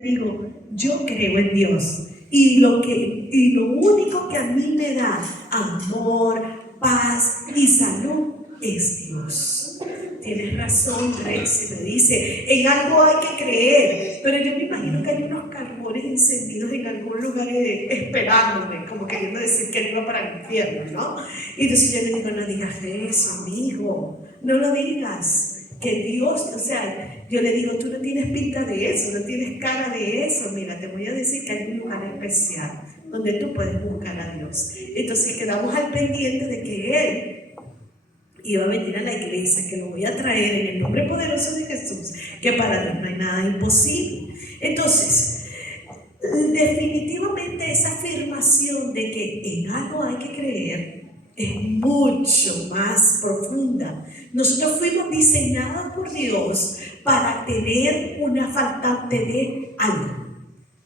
Digo, yo creo en Dios y lo único que a mí me da amor, paz y salud es Dios. Tienes razón, Rex, me dice, en algo hay que creer, pero yo me imagino que hay unos carbones encendidos en algún lugar esperándome, como queriendo decir que no iba para el infierno, ¿no? Y entonces yo le digo, no digas eso, amigo, no lo digas. Que Dios, o sea, yo le digo, tú no tienes pinta de eso, no tienes cara de eso. Mira, te voy a decir que hay un lugar especial donde tú puedes buscar a Dios. Entonces quedamos al pendiente de que Él iba a venir a la iglesia, que lo voy a traer en el nombre poderoso de Jesús, que para Dios no hay nada imposible. Entonces, definitivamente esa afirmación de que en algo hay que creer es mucho más profunda. Nosotros fuimos diseñados por Dios para tener una faltante de algo.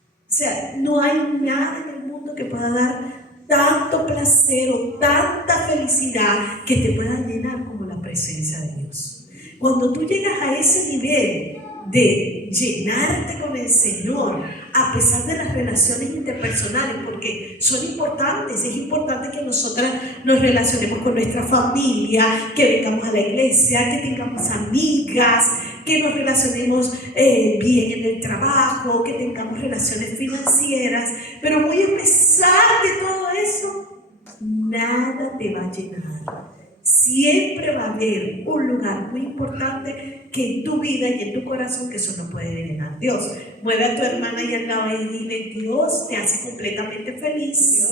O sea, no hay nada en el mundo que pueda dar tanto placer o tanta felicidad que te pueda llenar como la presencia de Dios. Cuando tú llegas a ese nivel de llenarte con el Señor, a pesar de las relaciones interpersonales, porque son importantes, es importante que nosotras nos relacionemos con nuestra familia, que vengamos a la iglesia, que tengamos amigas, que nos relacionemos bien en el trabajo, que tengamos relaciones financieras, pero muy a pesar de todo eso, nada te va a llenar. Siempre va a haber un lugar muy importante que en tu vida y en tu corazón que eso no puede llenar. Dios, mueve a tu hermana y al lado y dile, Dios te hace completamente feliz.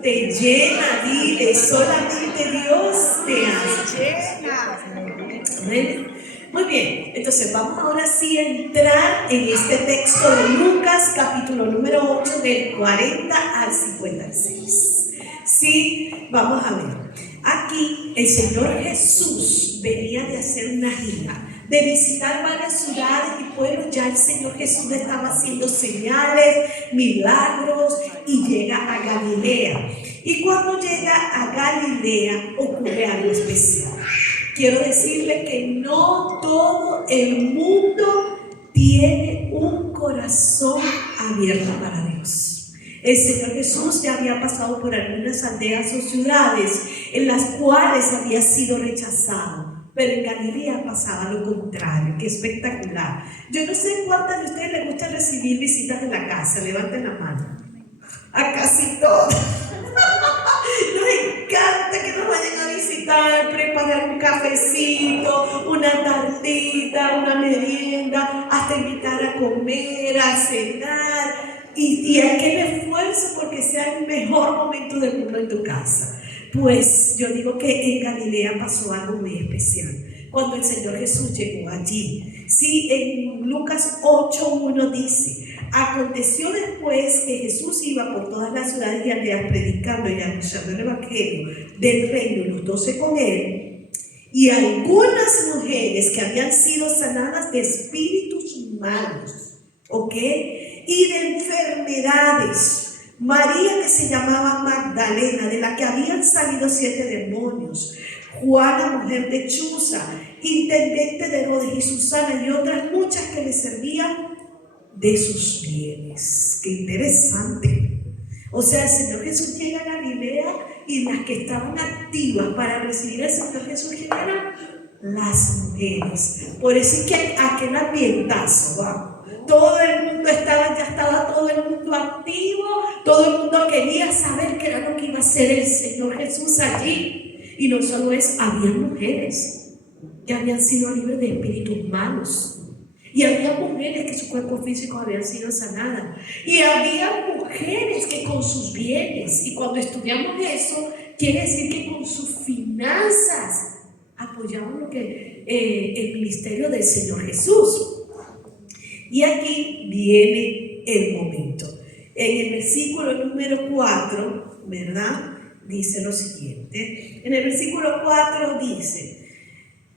Te llena, dile, solamente Dios te hace llena. Muy bien, entonces vamos ahora sí a entrar en este texto de Lucas, capítulo número 8, del 40 al 56. Sí, vamos a ver. Aquí el Señor Jesús venía de hacer una gira, de visitar varias ciudades y pueblos. Ya el Señor Jesús estaba haciendo señales, milagros y llega a Galilea. Y cuando llega a Galilea ocurre algo especial. Quiero decirle que no todo el mundo tiene un corazón abierto para Dios. El Señor Jesús ya había pasado por algunas aldeas o ciudades en las cuales había sido rechazado, pero en Galilea pasaba lo contrario. ¡Qué espectacular! Yo no sé cuántas de ustedes les gusta recibir visitas en la casa. Levanten la mano. A casi todos. Nos encanta que nos vayan a visitar, preparar un cafecito, una tartita, una merienda, hasta invitar a comer, a cenar. Y aquel esfuerzo porque sea el mejor momento del mundo en tu casa. Pues yo digo que en Galilea pasó algo muy especial cuando el Señor Jesús llegó allí. Sí, en Lucas 8:1 dice: aconteció después que Jesús iba por todas las ciudades y aldeas predicando y anunciando el evangelio del reino, y los 12 con él, y algunas mujeres que habían sido sanadas de espíritus malos, ¿ok? Y de enfermedades. María, que se llamaba Magdalena, de la que habían salido 7 demonios. Juana, mujer de Chuza, intendente de Herodes, y Susana, y otras muchas que le servían de sus bienes. ¡Qué interesante! O sea, el Señor Jesús llega a Galilea y las que estaban activas para recibir al Señor Jesús eran las mujeres. Por eso es que aquel ambientazo, ¿va? Todo el mundo ya estaba todo el mundo activo, todo el mundo quería saber qué era lo que iba a hacer el Señor Jesús allí. Y no solo eso, había mujeres que habían sido libres de espíritus malos. Y había mujeres que su cuerpo físico habían sido sanadas. Y había mujeres que con sus bienes, y cuando estudiamos eso, quiere decir que con sus finanzas apoyaban lo que el ministerio del Señor Jesús. Y aquí viene el momento. En el versículo número 4, ¿verdad? Dice lo siguiente. En el versículo 4 dice: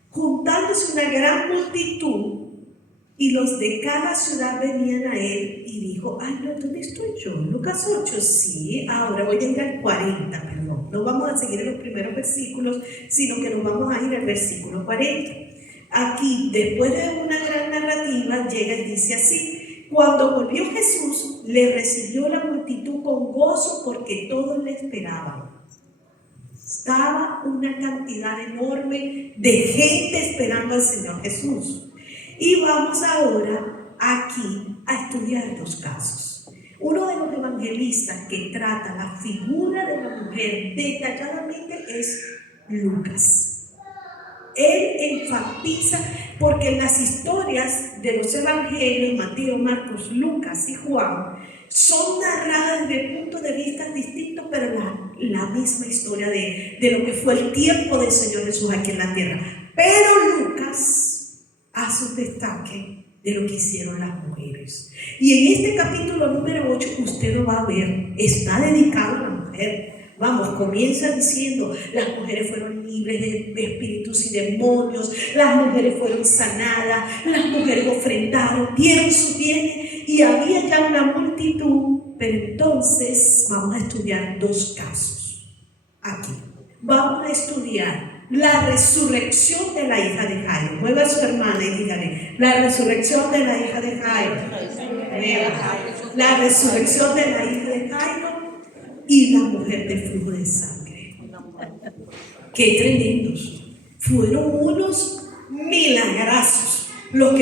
juntándose una gran multitud, y los de cada ciudad venían a él, y dijo: ay, no, ¿dónde estoy yo? Lucas 8, sí, ahora voy a ir al 40, perdón. No vamos a seguir en los primeros versículos, sino que nos vamos a ir al versículo 40. Aquí, después de una gran narrativa iba, llega y dice así: cuando volvió Jesús, le recibió la multitud con gozo porque todos le esperaban. Estaba una cantidad enorme de gente esperando al Señor Jesús. Y vamos ahora aquí a estudiar dos casos. Uno de los evangelistas que trata la figura de la mujer detalladamente es Lucas. Él enfatiza, porque en las historias de los evangelios, Mateo, Marcos, Lucas y Juan, son narradas desde puntos de vista distintos, pero la misma historia de lo que fue el tiempo del Señor Jesús aquí en la tierra. Pero Lucas hace un destaque de lo que hicieron las mujeres. Y en este capítulo número 8, usted lo va a ver, está dedicado a la mujer. Vamos, comienza diciendo: las mujeres fueron libres de espíritus y demonios, las mujeres fueron sanadas, las mujeres ofrendaron, dieron sus bienes, y había ya una multitud. Pero entonces vamos a estudiar dos casos aquí. Vamos a estudiar la resurrección de la hija de Jairo. Mueva a su hermana y dígale: la resurrección de la hija de Jairo. La resurrección de la hija de Jairo y la mujer del flujo de sangre. Qué tremendos. Fueron unos milagrazos los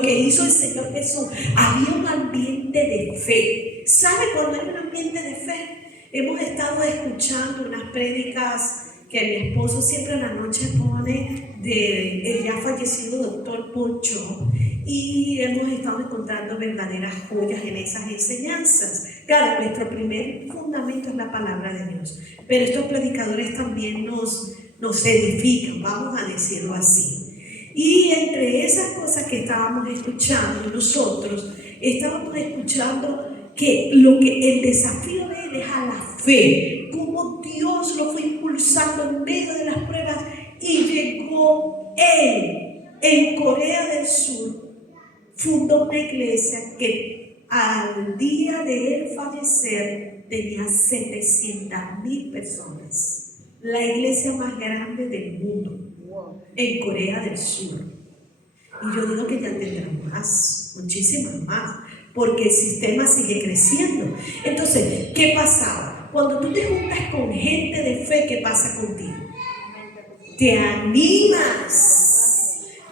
que hizo el Señor Jesús. Había un ambiente de fe. ¿Sabe cuando hay un ambiente de fe? Hemos estado escuchando unas prédicas que mi esposo siempre en la noche pone del ya fallecido doctor Poncho, y hemos estado encontrando verdaderas joyas en esas enseñanzas. Claro, nuestro primer fundamento es la palabra de Dios, pero estos predicadores también nos edifican, vamos a decirlo así. Y entre esas cosas que estábamos escuchando, nosotros estábamos escuchando que el desafío de él es a la fe, cómo Dios lo fue impulsando en medio de las pruebas, y llegó él en Corea del Sur, fundó una iglesia que al día de él fallecer tenía 700,000 personas, la iglesia más grande del mundo en Corea del Sur. Y yo digo que ya tendrá más, muchísimas más, porque el sistema sigue creciendo. Entonces, ¿qué pasaba? Cuando tú te juntas con gente de fe, ¿qué pasa contigo? Te animas.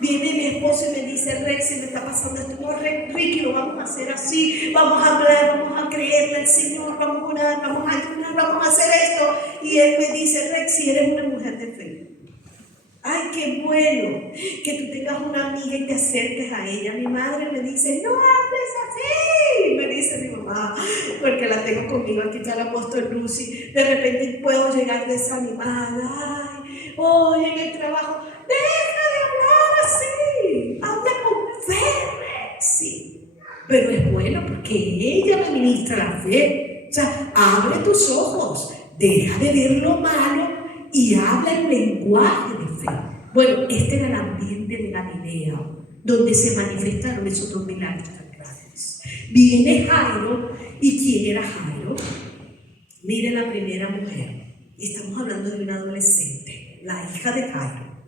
Viene mi esposo y me dice: Rexy, me está pasando esto. No, Ricky, lo vamos a hacer así. Vamos a hablar, vamos a creerle al Señor, vamos a orar, vamos a ayunar, vamos a hacer esto. Y él me dice: Rexy, eres una mujer de fe. Ay, qué bueno que tú tengas una amiga y te acerques a ella. Mi madre me dice: no hables así, me dice mi mamá, porque la tengo conmigo. Aquí está el apóstol Lucy. De repente puedo llegar desanimada. Ay, hoy en el trabajo, deja de hablar así, habla con fe, sí. Pero es bueno porque ella me ministra la fe. O sea, abre tus ojos, deja de ver lo malo y habla el lenguaje de fe. Bueno, este era el ambiente de Galilea, donde se manifestaron esos dos milagros tan grandes. Viene Jairo. ¿Y quién era Jairo? Mire la primera mujer. Estamos hablando de una adolescente, la hija de Jairo.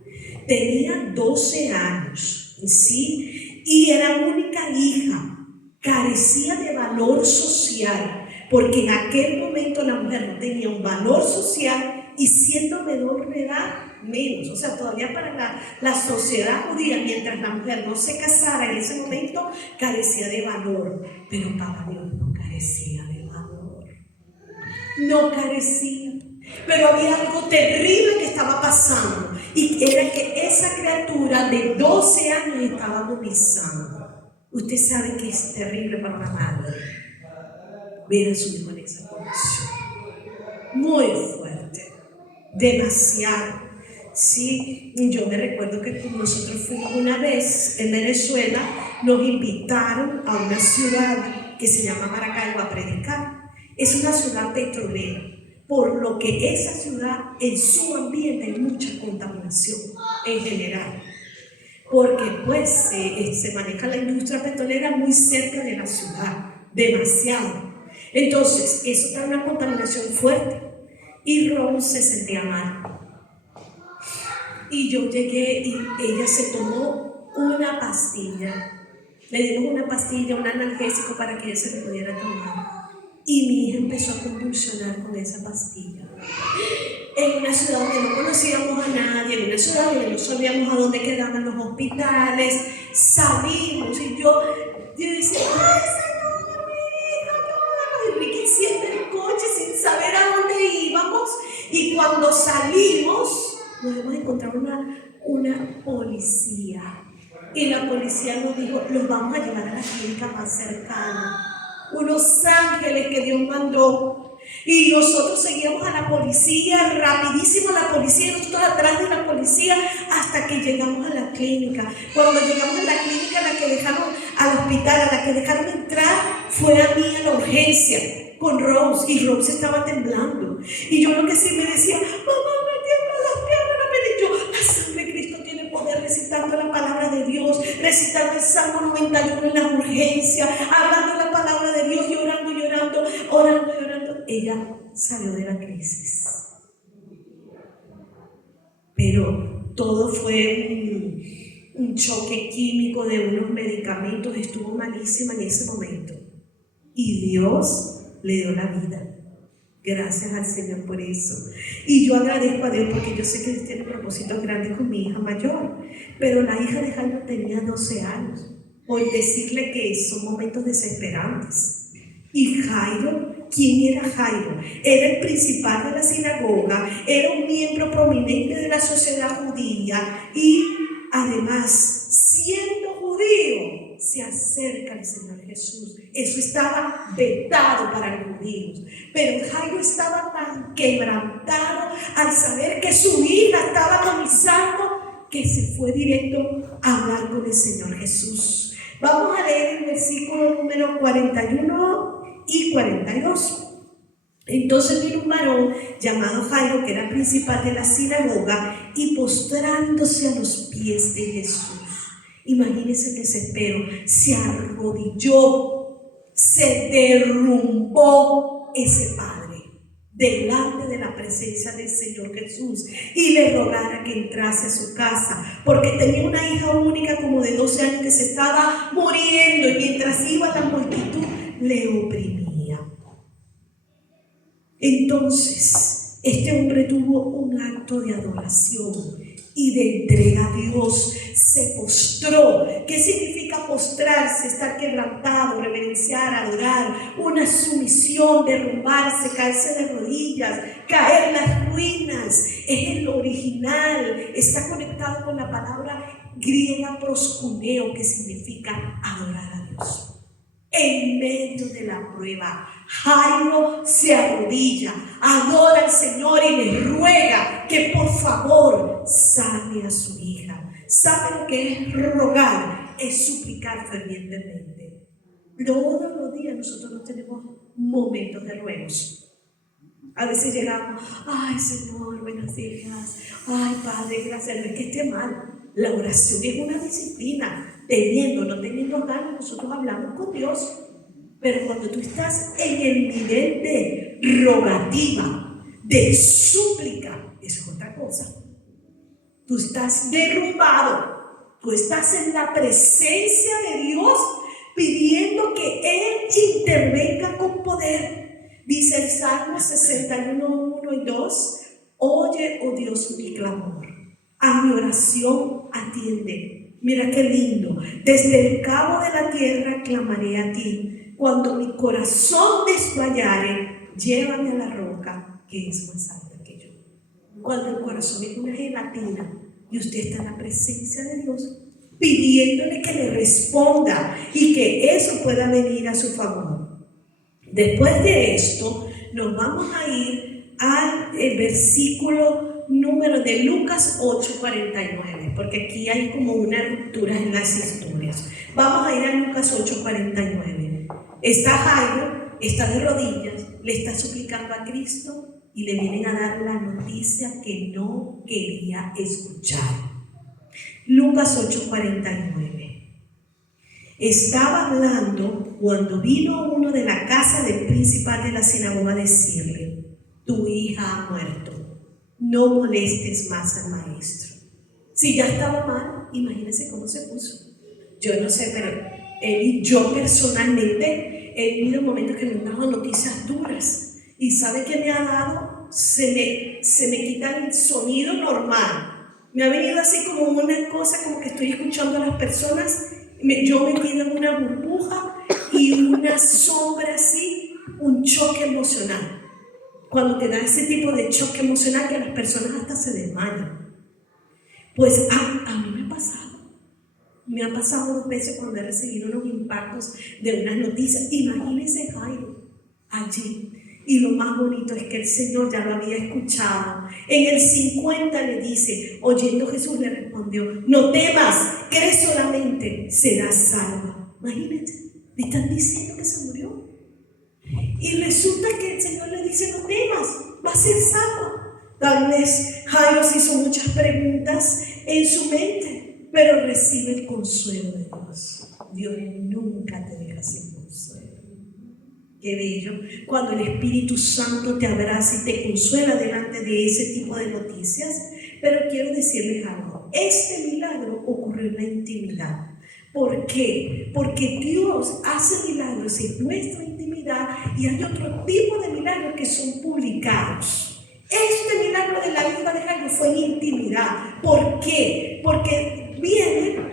Tenía 12 años, ¿sí? Y era la única hija. Carecía de valor social, porque en aquel momento la mujer no tenía un valor social, y siendo menor de edad, menos. O sea, todavía para la sociedad judía, mientras la mujer no se casara en ese momento, carecía de valor. Pero para Dios no carecía de valor. No carecía. Pero había algo terrible que estaba pasando, y era que esa criatura de 12 años estaba agonizando. Usted sabe que es terrible para una madre ver a su hijo en esa condición. Muy fuerte. Demasiado. Sí, yo me recuerdo que nosotros fuimos una vez en Venezuela, nos invitaron a una ciudad que se llama Maracaibo a predicar. Es una ciudad petrolera, por lo que esa ciudad, en su ambiente hay mucha contaminación en general, porque pues se maneja la industria petrolera muy cerca de la ciudad, demasiado. Entonces, eso trae una contaminación fuerte. Y Ron se sentía mal. Y yo llegué y ella se tomó una pastilla Le dimos una pastilla, un analgésico para que ella se lo pudiera tomar. Y mi hija empezó a convulsionar con esa pastilla. En una ciudad donde no conocíamos a nadie, en una ciudad donde no sabíamos a dónde quedaban los hospitales, salimos y yo decía, ¡ay, Señor, mi hija, ayúdanos! Y Ricky enciende el coche sin saber a dónde íbamos. Y cuando salimos, nos hemos encontrado una policía. Y la policía nos dijo, los vamos a llevar a la clínica más cercana. Unos ángeles que Dios mandó. Y nosotros seguíamos a la policía, rapidísimo la policía, nosotros atrás de la policía hasta que llegamos a la clínica. Cuando llegamos a la clínica, la que dejaron al hospital, a la que dejaron entrar, fue a mí a la urgencia con Rose, y Rose estaba temblando. Y yo lo que sí me decía, mamá, me tiemblan las piernas, pero yo, la sangre de Cristo tiene poder, recitando la palabra de Dios, recitando el Salmo 91 en la urgencia, hablando la palabra de Dios, llorando, orando. Ella salió de la crisis. Pero todo fue un choque químico de unos medicamentos, estuvo malísima en ese momento. Y Dios le dio la vida. Gracias al Señor por eso. Y yo agradezco a Dios porque yo sé que Dios tiene propósitos grandes con mi hija mayor. Pero la hija de Jairo tenía 12 años. Por decirle que son momentos desesperantes. Y Jairo, ¿quién era Jairo? Era el principal de la sinagoga, era un miembro prominente de la sociedad judía y además, siendo judío, se acerca al Señor Jesús. Eso estaba vetado para los judíos. Pero Jairo estaba tan quebrantado al saber que su hija estaba agonizando que se fue directo a hablar con el Señor Jesús. Vamos a leer el versículo número 41 y 42. Entonces vino un varón llamado Jairo, que era principal de la sinagoga, y postrándose a los pies de Jesús, imagínense el desespero, se arrodilló, se derrumbó ese padre delante de la presencia del Señor Jesús y le rogara que entrase a su casa, porque tenía una hija única como de 12 años que se estaba muriendo, y mientras iba la multitud le oprimía. Entonces este hombre tuvo un acto de adoración y de entrega a Dios. Se postró. ¿Qué significa postrarse? Estar quebrantado, reverenciar, adorar, una sumisión, derrumbarse, caerse de rodillas, caer en las ruinas. Es el original, está conectado con la palabra griega proskuneo, que significa adorar a Dios. En medio de la prueba, Jairo se arrodilla, adora al Señor y le ruega que por favor sane a su hija. ¿Sabe lo que es rogar? Es suplicar fervientemente. Todos los días nosotros no tenemos momentos de ruegos. A veces llegamos, ay Señor, buenos días, ay Padre, gracias. No es que esté mal. La oración es una disciplina. Teniendo, no teniendo ganas, nosotros hablamos con Dios. Pero cuando tú estás en el nivel de rogativa, de súplica, eso es otra cosa. Tú estás derrumbado, tú estás en la presencia de Dios pidiendo que Él intervenga con poder. Dice el Salmo 61, 1 y 2, oye, oh Dios, mi clamor, a mi oración atiende. Mira qué lindo. Desde el cabo de la tierra clamaré a ti. Cuando mi corazón desmayare, llévame a la roca que es más alta que yo. Cuando el corazón es una gelatina y usted está en la presencia de Dios, pidiéndole que le responda y que eso pueda venir a su favor. Después de esto, nos vamos a ir al versículo número de Lucas 8:49, porque aquí hay como una ruptura en las historias. Vamos a ir a Lucas 8:49. Está Jairo, está de rodillas, le está suplicando a Cristo y le vienen a dar la noticia que no quería escuchar. Lucas 8:49. Estaba hablando cuando vino uno de la casa del principal de la sinagoga a decirle, tu hija ha muerto. No molestes más al maestro. Si ya estaba mal, imagínense cómo se puso. Yo no sé, pero Y yo personalmente he vivido momentos que me han dado noticias duras. ¿Y sabe qué me ha dado? Se me quita el sonido normal. Me ha venido así como una cosa, como que estoy escuchando a las personas. Yo metida en una burbuja y una sombra así, un choque emocional. Cuando te da ese tipo de choque emocional que las personas hasta se desmayan. Pues a mí me ha pasado. Me ha pasado 2 veces cuando he recibido unos impactos de unas noticias. Imagínense Jairo allí. Y lo más bonito es que el Señor ya lo había escuchado. En el 50 le dice, oyendo Jesús le respondió, no temas, cree solamente, serás salva. Imagínate, le están diciendo que se murió. Y resulta que el Señor le dice, no temas, va a ser salva. Tal vez Jairo se hizo muchas preguntas en su mente, pero recibe el consuelo de Dios. Dios nunca te deja sin consuelo. Qué bello cuando el Espíritu Santo te abraza y te consuela delante de ese tipo de noticias. Pero quiero decirles algo, este milagro ocurrió en la intimidad. ¿Por qué? Porque Dios hace milagros en nuestra intimidad y hay otro tipo de milagros que son publicados. Este milagro de la hija de Jairo fue en intimidad. ¿Por qué? Porque viene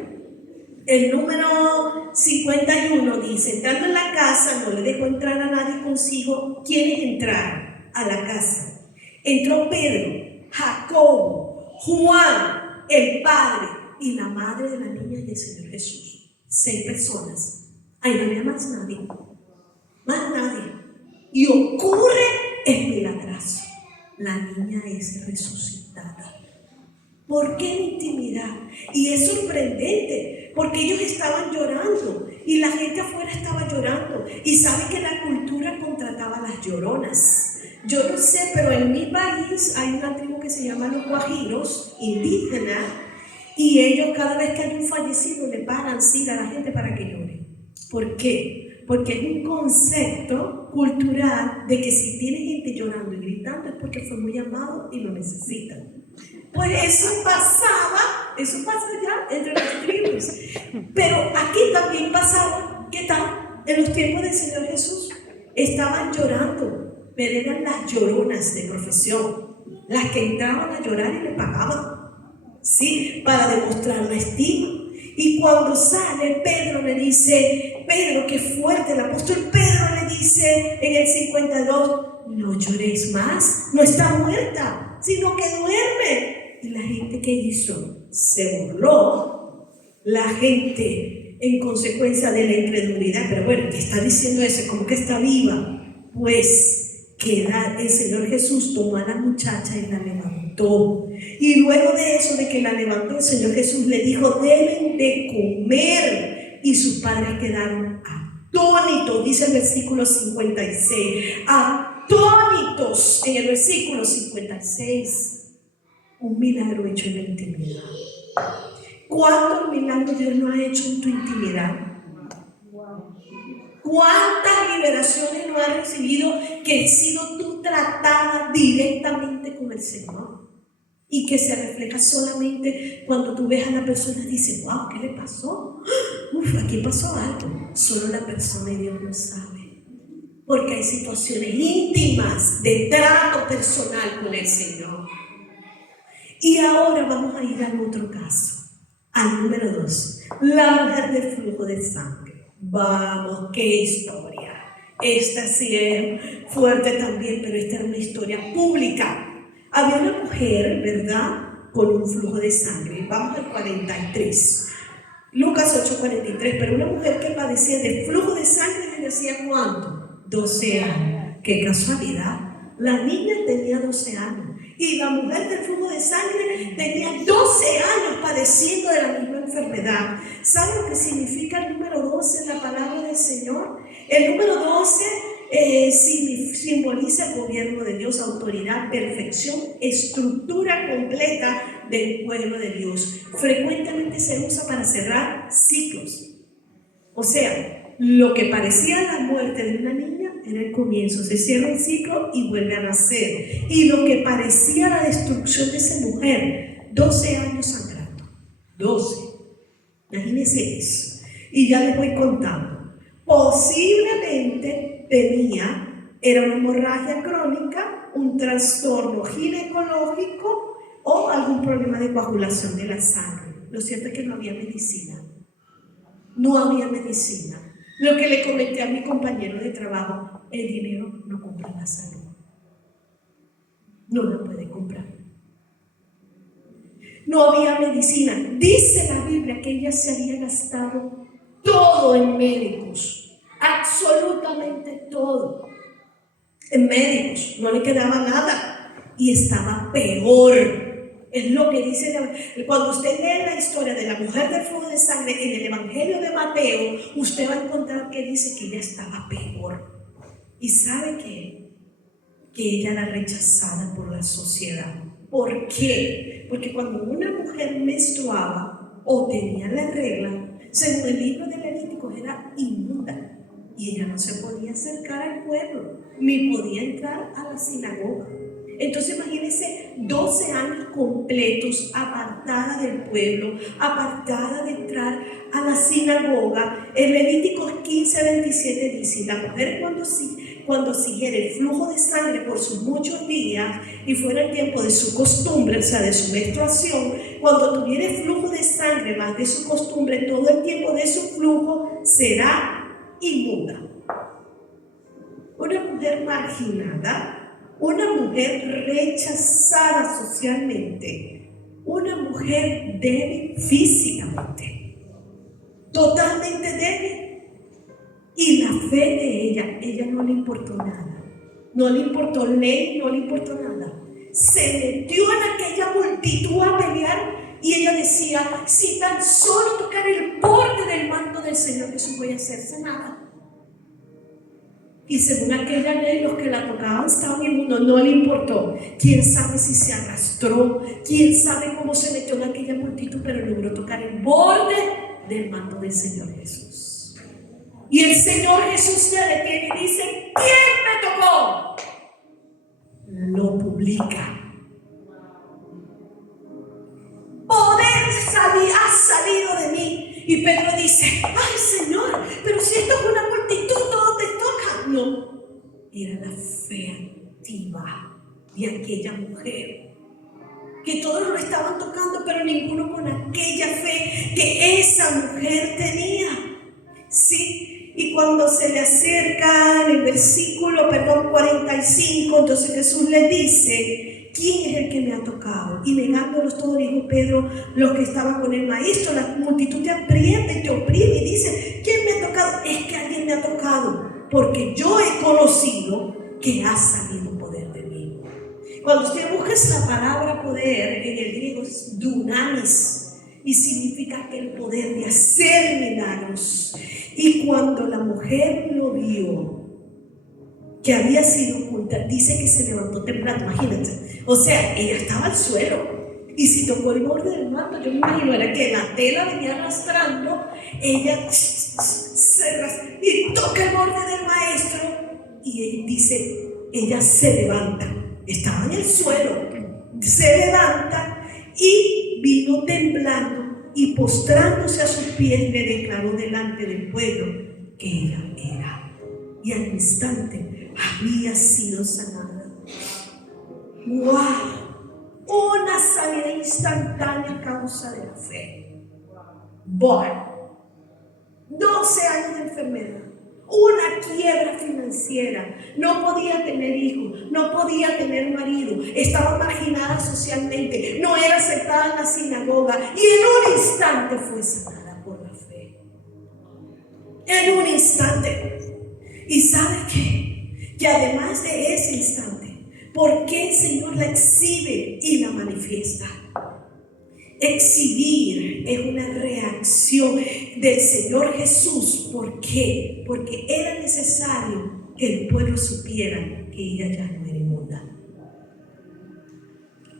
el número 51, dice, entrando en la casa, no le dejó entrar a nadie consigo. ¿Quiénes entraron a la casa? Entró Pedro, Jacobo, Juan, el padre y la madre de la niña y el Señor Jesús. 6 personas. Ahí no había más nadie. Más nadie. Y ocurre el milagroso. La niña es resucitada. ¿Por qué en intimidad? Y es sorprendente, porque ellos estaban llorando y la gente afuera estaba llorando. Y saben que la cultura contrataba a las lloronas. Yo no sé, pero en mi país hay una tribu que se llama los guajiros, indígenas, y ellos cada vez que hay un fallecido le pagan a la gente para que llore. ¿Por qué? Porque es un concepto cultural de que si tiene gente llorando y gritando es porque fue muy amado y lo necesitan. Pues eso pasa ya entre las tribus. Pero aquí también pasaba, ¿qué tal? En los tiempos del Señor Jesús estaban llorando, pero eran las lloronas de profesión, las que entraban a llorar y le pagaban, ¿sí? Para demostrar la estima. Y cuando sale, Pedro le dice, Pedro, qué fuerte, el apóstol Pedro le dice en el 52, no lloréis más, no está muerta, sino que duerme. Y la gente que hizo se burló, la gente en consecuencia de la incredulidad, pero bueno, ¿qué está diciendo eso? ¿Cómo que está viva? Pues que el Señor Jesús tomó a la muchacha y la levantó. Y luego de eso, de que la levantó, el Señor Jesús le dijo, deben de comer. Y sus padres quedaron atónitos, dice el versículo 56, atónitos en el versículo 56. Un milagro hecho en la intimidad. ¿Cuántos milagros Dios no ha hecho en tu intimidad? ¿Cuántas liberaciones no has recibido que has sido tú tratada directamente con el Señor? Y que se refleja solamente cuando tú ves a la persona y dices, wow, ¿qué le pasó? Aquí pasó algo. Solo la persona y Dios lo sabe. Porque hay situaciones íntimas de trato personal con el Señor. Y ahora vamos a ir al otro caso, al número 2, la mujer del flujo de sangre. Vamos, qué historia. Esta sí es fuerte también, pero esta era una historia pública. Había una mujer, ¿verdad?, con un flujo de sangre. Vamos al 43. Lucas 8:43. Pero una mujer que padecía de flujo de sangre desde hacía ¿cuánto? 12 años. ¡Qué casualidad! La niña tenía 12 años. Y la mujer del flujo de sangre tenía 12 años padeciendo de la misma enfermedad. ¿Saben lo que significa el número 12 en la palabra del Señor? El número 12 simboliza el gobierno de Dios, autoridad, perfección, estructura completa del pueblo de Dios. Frecuentemente se usa para cerrar ciclos. O sea, lo que parecía la muerte de una niña era el comienzo, se cierra un ciclo y vuelve a nacer. Y lo que parecía la destrucción de esa mujer, 12 años sangrando, 12. Imagínense eso. Y ya les voy contando. Posiblemente era una hemorragia crónica, un trastorno ginecológico o algún problema de coagulación de la sangre. Lo cierto es que no había medicina. No había medicina. Lo que le comenté a mi compañero de trabajo, el dinero no compra la salud. No la puede comprar. No había medicina. Dice la Biblia que ella se había gastado todo en médicos. Absolutamente todo. En médicos. No le quedaba nada. Y estaba peor. Es lo que dice, cuando usted lee la historia de la mujer del flujo de sangre en el Evangelio de Mateo, usted va a encontrar que dice que ella estaba peor. ¿Y sabe qué? Que ella era rechazada por la sociedad. ¿Por qué? Porque cuando una mujer menstruaba o tenía la regla, según el libro de Levíticos, era inmunda. Y ella no se podía acercar al pueblo, ni podía entrar a la sinagoga. Entonces imagínense 12 años completos apartada del pueblo, apartada de entrar a la sinagoga. En Levíticos 15:27 dice: la mujer cuando siguiera el flujo de sangre por sus muchos días y fuera el tiempo de su costumbre, o sea, de su menstruación, cuando tuviera el flujo de sangre más de su costumbre, todo el tiempo de su flujo será inmunda. Una mujer marginada, una mujer rechazada socialmente, una mujer débil físicamente, totalmente débil. Y la fe de ella no le importó nada. No le importó ley, no le importó nada. Se metió en aquella multitud a pelear y ella decía: si tan solo tocar el borde del manto del Señor Jesús voy a hacer sanada. Y según aquella ley, los que la tocaban estaban inmundos, no le importó. Quién sabe si se arrastró, quién sabe cómo se metió en aquella multitud, pero logró tocar el borde del manto del Señor Jesús. Y el Señor Jesús se detiene y dice: ¿quién me tocó? Lo publica. Poder ha salido de mí. Y Pedro dice: ay, Señor, pero si esto es una multitud, todo te toca. No, era la fe activa de aquella mujer, que todos lo estaban tocando, pero ninguno con aquella fe que esa mujer tenía. Sí, y cuando se le acerca en el versículo 45, entonces Jesús le dice: ¿quién es el que me ha tocado? Y negándolos todos, dijo Pedro, los que estaban con el maestro, la multitud te aprieta y te oprime y dice: ¿quién me ha tocado? Es que alguien me ha tocado, porque yo he conocido que ha salido poder de mí. Cuando usted busca esa palabra poder, en el griego es dunamis, y significa el poder de hacer milagros. Y cuando la mujer lo vio, que había sido oculta, dice que se levantó temblando, imagínate. O sea, ella estaba al suelo. Y si tocó el borde del manto, yo me imagino era que la tela venía arrastrando, ella y toca el borde del maestro. Y él dice: ella se levanta. Estaba en el suelo, se levanta y vino temblando y postrándose a sus pies le declaró delante del pueblo que ella era. Y al instante había sido sanada. ¡Wow! Una sanidad instantánea a causa de la fe. Bueno, 12 años de enfermedad, una quiebra financiera, no podía tener hijos, no podía tener marido, estaba marginada socialmente, no era aceptada en la sinagoga, y en un instante fue sanada por la fe. En un instante. ¿Y sabe qué? Que además de ese instante, ¿por qué el Señor la exhibe y la manifiesta? Exhibir es una reacción del Señor Jesús. ¿Por qué? Porque era necesario que el pueblo supiera que ella ya no era inmunda.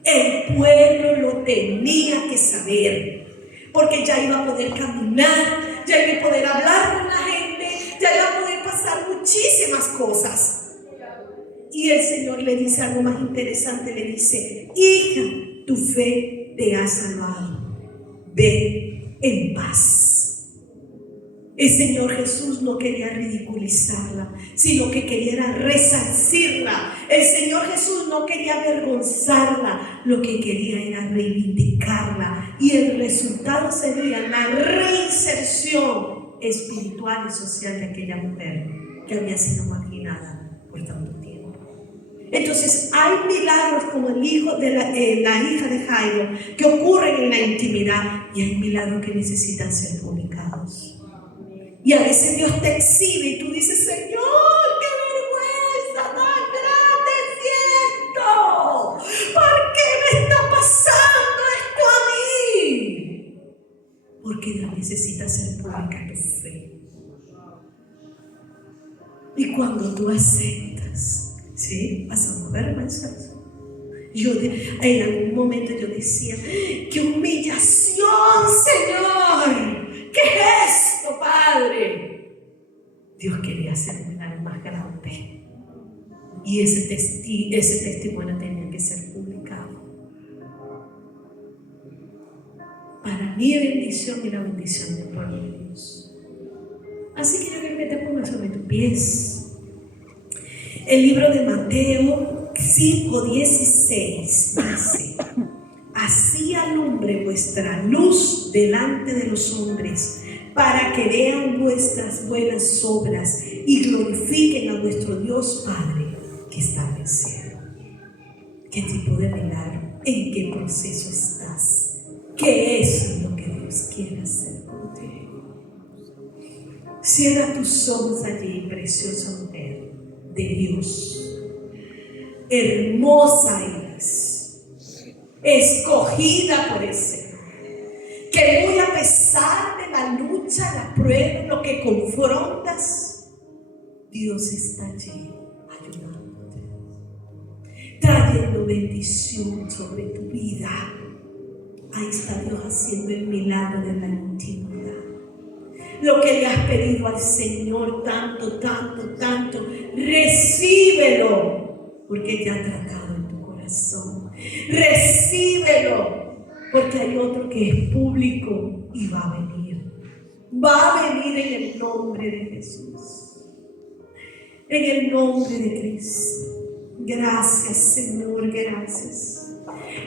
El pueblo lo tenía que saber, porque ya iba a poder caminar, ya iba a poder hablar con la gente, ya iba a poder pasar muchísimas cosas. Y el Señor le dice algo más interesante, le dice: hija, tu fe te ha salvado, ve en paz. El Señor Jesús no quería ridiculizarla, sino que quería resarcirla. El Señor Jesús no quería avergonzarla, lo que quería era reivindicarla. Y el resultado sería la reinserción espiritual y social de aquella mujer que había sido marginada por tanto tiempo. Entonces hay milagros como el hijo de la hija de Jairo que ocurren en la intimidad, y hay milagros que necesitan ser publicados. Y a veces Dios te exhibe y tú dices: Señor, qué vergüenza tan grande siento. ¿Por qué me está pasando esto a mí? Porque Dios necesita hacer pública tu fe. Y cuando tú aceptas, ¿sí? Pasamos vergüenzas. En algún momento yo decía: ¡qué humillación, Señor! ¿Qué es esto, Padre? Dios quería hacer un milagro más grande. Y ese testimonio tenía que ser publicado. Para mi bendición y la bendición del pueblo de Dios. Así que yo quiero que te pongas sobre tus pies. El libro de Mateo 5:16 dice: así alumbre vuestra luz delante de los hombres, para que vean vuestras buenas obras y glorifiquen a vuestro Dios Padre que está en el cielo. ¿Qué tipo de milagro? ¿En qué proceso estás? ¿Qué es lo que Dios quiere hacer contigo? Cierra tus ojos allí, preciosa mujer de Dios. Hermosa eres, escogida por el Señor, que muy a pesar de la lucha, la prueba, lo que confrontas, Dios está allí ayudándote, trayendo bendición sobre tu vida. Ahí está Dios haciendo el milagro de la intimidad. Lo que le has pedido al Señor tanto, recíbelo, porque ya ha tratado en tu corazón. Recíbelo, porque hay otro que es público y va a venir. Va a venir en el nombre de Jesús. En el nombre de Cristo. Gracias, Señor, gracias.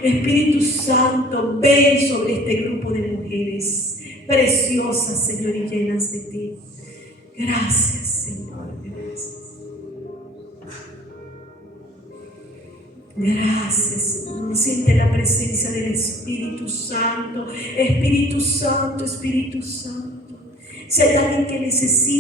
Espíritu Santo, ven sobre este grupo de mujeres preciosas, Señor, y llenas de ti. Gracias, Señor, gracias. Gracias, Señor. Siente la presencia del Espíritu Santo. Espíritu Santo, Espíritu Santo. Si hay alguien que necesita